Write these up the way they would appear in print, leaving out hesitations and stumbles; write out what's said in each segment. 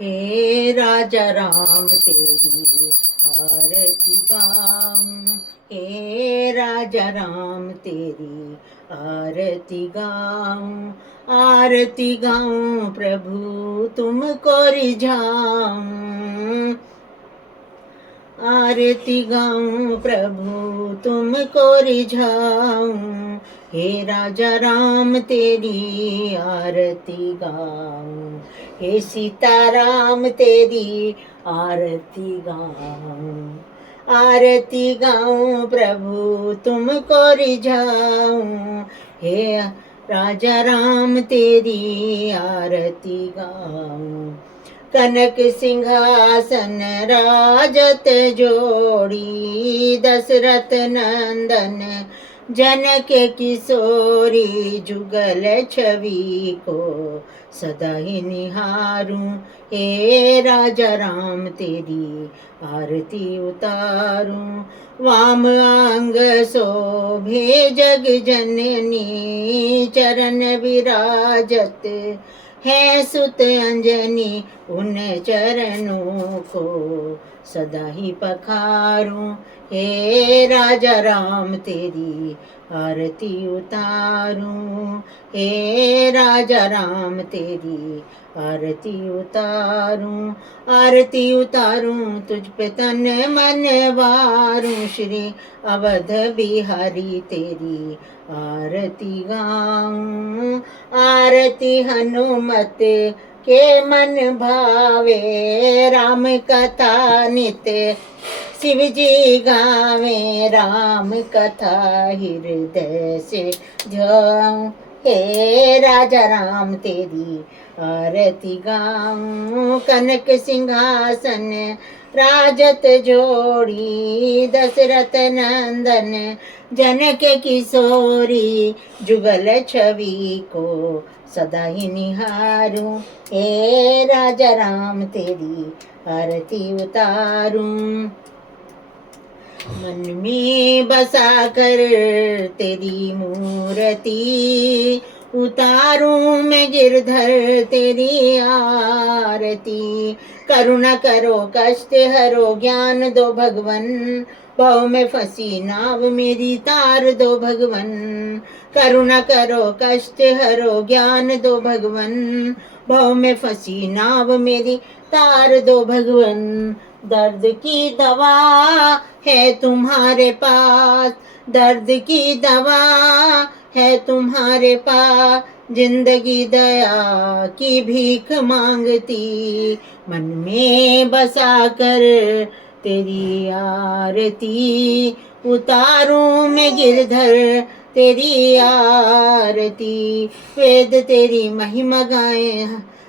हे राजा राम तेरी आरती गाऊं, हे राजा राम तेरी आरती गाऊं, आरती गाऊं प्रभु तुमको रिझाऊं, आरती गाऊं प्रभु तुमको रिझाऊं, हे राजा राम तेरी आरती गाऊं, हे सीताराम तेरी आरती गाऊं, आरती गाऊं प्रभु तुमको रिझाऊं, हे राजा राम तेरी आरती गाऊं, कनक सिंहासन राजत जोड़ी, दशरथ नंदन जनक किशोरी, जुगल छवि को सदा ही निहारूं, हे राजा राम तेरी आरती उतारूं, वाम अंग शोभे जग जननी, चरण विराजत है सुत अंजनी, उन चरणों को सदा ही पखारूं, हे राजा राम तेरी आरती उतारूं, हे राजा राम तेरी आरती उतारूं, आरती उतारूं तुझ पे तन मन वारूं, श्री अवध बिहारी तेरी आरती गाऊं, आरती हनुमत के मन भावे, राम कथा नित्य शिव जी गावे, राम कथा हृदय से जाऊं, हे राजा राम तेरी आरती गाऊं, कनक सिंहासन राजत जोड़ी, दशरथ नंदन जनक किशोरी, जुगल छवि को सदा ही निहारूं, हे राजा राम तेरी आरती उतारूं, मन में बसा कर तेरी मूर्ति उतारूं मैं गिरधर तेरी आरती, करुणा करो कष्ट हरो ज्ञान दो भगवन, भव में फंसी नाव मेरी तार दो भगवन, करुणा करो कष्ट हरो ज्ञान दो भगवन, भव में फंसी नाव मेरी तार दो भगवन, दर्द की दवा है तुम्हारे पास, दर्द की दवा है तुम्हारे पास, जिंदगी दया की भीख मांगती, मन में बसा कर तेरी आरती उतारूं मैं गिरधर तेरी आरती, वेद तेरी महिमा गाए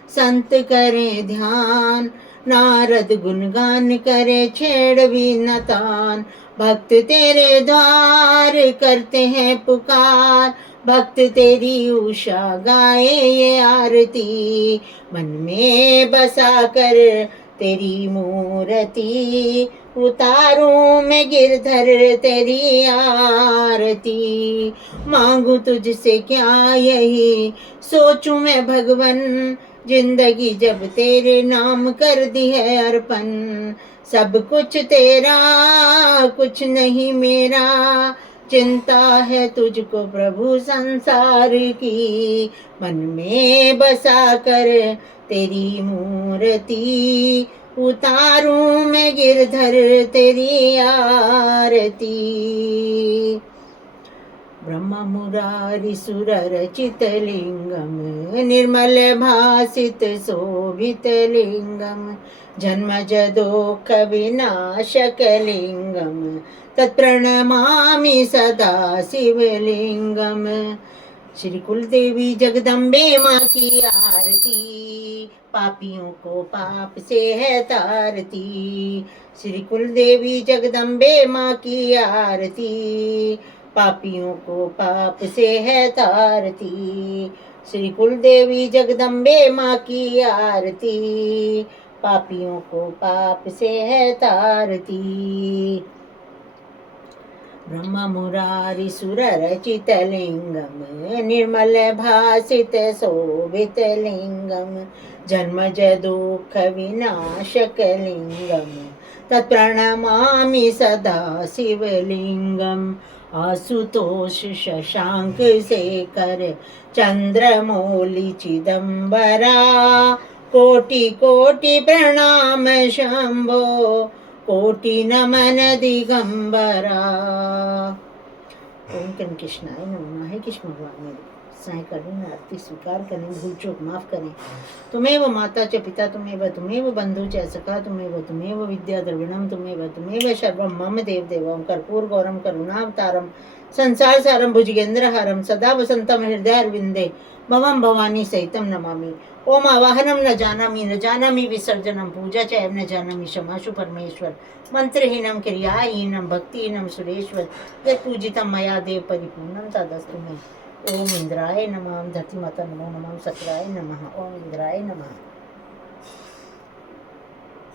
संत करें ध्यान, नारद गुणगान करे छेड़ भी न तान, भक्त तेरे द्वार करते हैं पुकार, भक्त तेरी उषा गाए ये आरती, मन में बसा कर तेरी मूर्ति उतारूं मैं गिरधर तेरी आरती, मांगू तुझसे क्या यही सोचूं मैं भगवन, जिंदगी जब तेरे नाम कर दी है अर्पण, सब कुछ तेरा कुछ नहीं मेरा, चिंता है तुझको प्रभु संसार की, मन में बसा कर तेरी मूर्ति उतारूं मैं गिरधर तेरी आरती, ब्रह्म मुरारी सुररचित लिंगम, निर्मल भासित शोभित लिंगम, जन्मज दोष विनाशक लिंगम, तत्प्रणमामि सदा शिवलिंगम, श्री कुलदेवी जगदम्बे माँ की आरती, पापियों को पाप से है तारती, श्री कुलदेवी जगदम्बे माँ की आरती, पापियों को पाप से है तारती, श्री कुलदेवी जगदम्बे माँ की आरती, पापियों को पाप से है तारती, ब्रह्ममुरारिसुररचितलिङ्गं निर्मलभासितशोभितलिङ्गं जन्मजदुःखविनाशकलिङ्गं तत्प्रणमामि सदा शिवलिङ्गम् आशुतोष शशाङ्कशेखर चन्द्रमौलि चिदम्बरा कोटि कोटि प्रणाम शम्भो कोटि नमन दिगंबरा। ओम कृष्णाय नमः। हे कृष्ण भगवान मेरे साय करें, आरती स्वीकार करें, भूल चूक माफ करें। तुमेव माता च पिता तुमेव, तुमेव बंधु च सखा तुमेव, तुमेव विद्या द्रविणम तुमेव, तुमेव सर्वं मम देव देवं कर्पूर गौरम करुणावतारम संसार सारम भुजगेंद्रहारम सदा वसंतम हृदयारविंदे भवम भवानी सहितम नमामि। ओम आवाहनम न जानामि विसर्जनम पूजा च एव न जानामि क्षमाशु परमेश्वर मंत्रहीनम क्रियाहीनम भक्तिहीनम सुरेश्वर यत्पूजितं मया देव परिपूर्णं तदस्तु मे। ओम इंद्राय नमः। धरती माता नमो नमः। सत्राय नमः। ओम इंद्राय नमः।